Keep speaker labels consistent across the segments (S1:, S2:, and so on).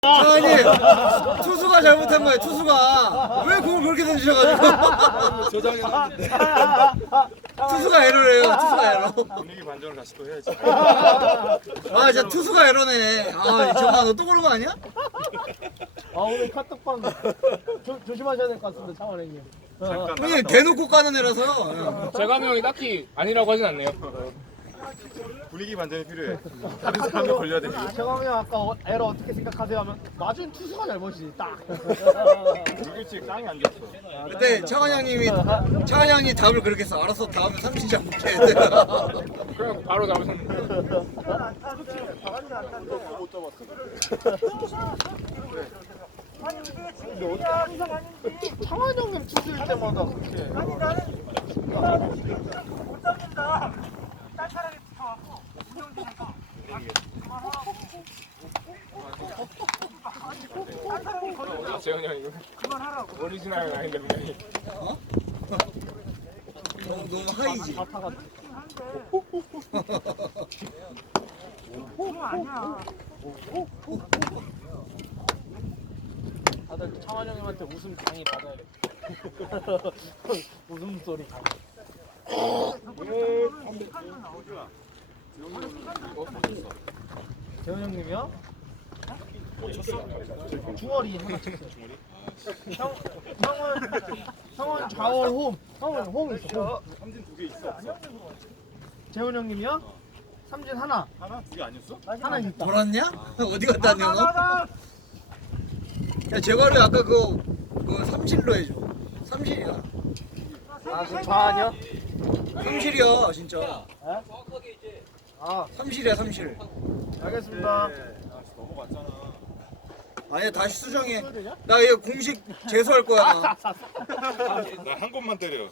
S1: 아니 투수가 잘못한 거예요. 투수가 왜 공을 그렇게 던지셔가지고
S2: 저장했는데
S1: 투수가 에러래요. 투수가 에러.
S2: 분위기 반전을 다시 또 해야지.
S1: 아 진짜 투수가 에러네. 아 정아 너 또 그런 거 아니야?
S3: 아 오늘 카톡방 조심하셔야 될 것 같습니다, 창원 형님.
S2: 잠깐
S1: 형님 대놓고 까는 애라서요.
S4: 제감이 형이 딱히 아니라고 하진 않네요.
S2: 분위기 반전이 필요해. 다른 사람이 걸려야 돼.
S3: 제가 형 아까 에러 어떻게 생각하세요 하면 맞은 투수가 잘못이지 딱.
S2: 불규칙 깡이 안 좋았어.
S1: 그때 창환 형이 답을 그렇게 했어. 알았어 다음에 삼진 잡을게.
S4: 그냥 바로 잡으셨는데.
S3: 창원 형님 투수일 때마다 그렇게.
S4: 재현이 형 이거 오리지널 아닌데 분명히.
S1: 어? 너무 하이지.
S3: 다들 창원 형님한테 웃음 강의 받아야 돼. 웃음소리 강의. 재훈 형님이요? 중월이 하나 쳤어요. 형은 좌월 홈. 형은 홈 있어.
S2: 삼진 2개 있어.
S3: 재훈 형님이요? 삼진 하나.
S2: 하나? 2개 아니었어?
S3: 하나 있다.
S1: 돌았냐? 어디 갔다 왔냐 너? 야 제가를 아까 그 삼실로 해줘. 삼실이야.
S3: 아, 그 좌아니야?
S1: 삼실이야 진짜.
S3: 아,
S1: 삼실이야 삼실.
S3: 알겠습니다.
S2: 넘어갔잖아.
S1: 아니야 다시 수정해. 나 이거 공식 재수할 거야 나.
S2: 나 한 곳만 때려.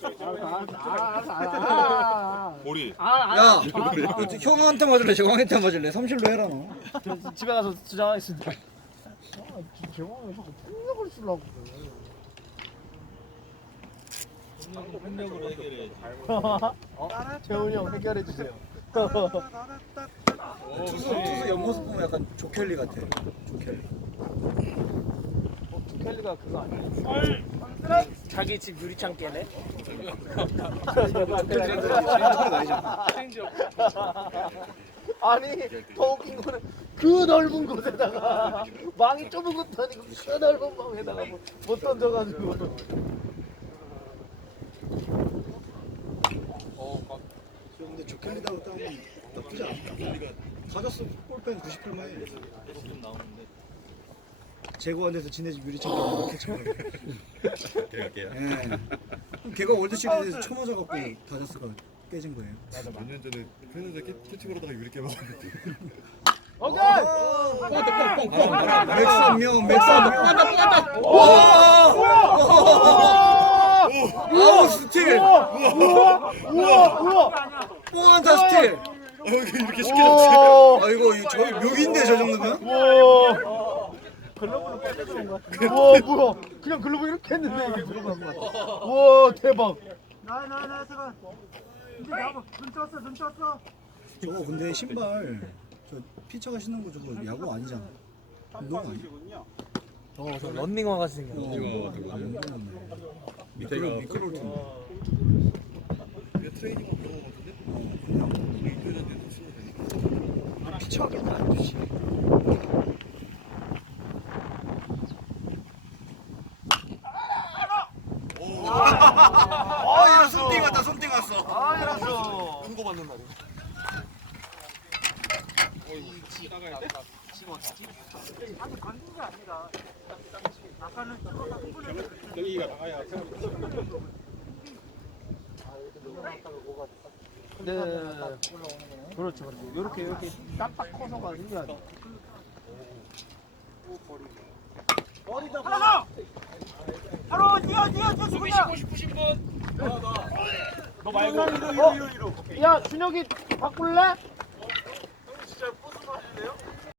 S2: 머리.
S1: 야 형한테 맞을래 재광한테 맞을래? 삼실로 해라 너.
S3: 집에 가서 주장하겠습니다. 재광이 자꾸 폭력을 쓰려고 그래.
S2: 폭력으로 해결해야지.
S3: 재훈이 형 해결해 주세요.
S1: 투수 옆모습 보면 약간 조켈리 같아. 조켈리.
S3: 켈리가 그거 아니야? 자기 집 유리창 깨네? 아니 더 웃긴 거는 그 넓은 곳에다가 망이 좁은 것도 아니고 그 넓은 방에다가 못 던져가지고
S1: 근데 조켈리다고 따면 나쁘지 않다. 가졌어 볼펜 98만에. 재고한 데서 지네 집 유리창 이렇게 쳐버려.
S2: 걔가.
S1: 예. 걔가 월드 시리즈에서 처음 맞아갖고 다저스가 깨진 거예요.
S2: 맞아. 몇 년 전에 팬에서 캐치볼 하다가 유리 깨먹었는데.
S3: 오케이!
S1: 맥스 한 명, 맥스 한 명. 아우 스틸.
S3: 우와!
S1: 뽕한타 스틸.
S2: 여기 이렇게 시켜줬지.
S1: 아이고 이거 저기 묘기인데 저 정도면?
S3: 우와! 글러브를 빼주는 거 같아. 우와 뭐야? 그냥 글러브 이렇게 했는데 이게 들어간 거 같아. 우와 대박!
S5: 나 잠깐 이제 나가 눈 떴어
S1: 저거 근데 신발 저 피처가 신는 거 저거 야구 아니잖아. 운동 아니야?
S3: 저 런닝화 같이 생겼네.
S1: 미끄러울 텐데.
S2: 트레이닝 그런 거 같은데?
S1: 그냥
S2: 인터넷에 또 쓰면 되니까.
S1: 피처하게는 안 좋지. 이거 손띵 왔다 손띵 왔어.
S3: 아 이랬어.
S2: 큰거 받는 날이.
S5: 아니 건든 게 아니라 아까는
S2: 여기가 나가야
S3: 네. 그렇죠. 이렇게 깜빡 커서가 신기하네.
S5: 하나 더 바로 뛰어
S4: 수비 쉬고 싶으신 분?
S3: 너 말고. 야 준혁이 바꿀래?
S2: 진짜 포스 하실래요?